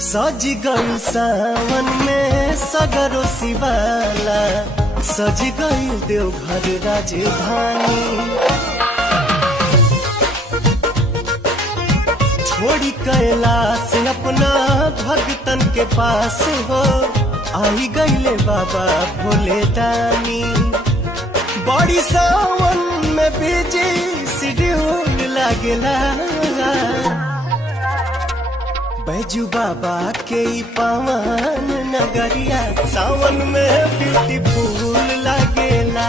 सज गई सावन में सगरो शिवाला, सज गई देवघर राजधानी। छोड़ी कैलाश अपना भगतन के पास हो, आई गईले बाबा भोले दानी। बड़ी सावन में बिजी शेड्यूल लागेला, बैजू बाबा के पावन नगरिया सावन में ब्यूटीफुल लागेला।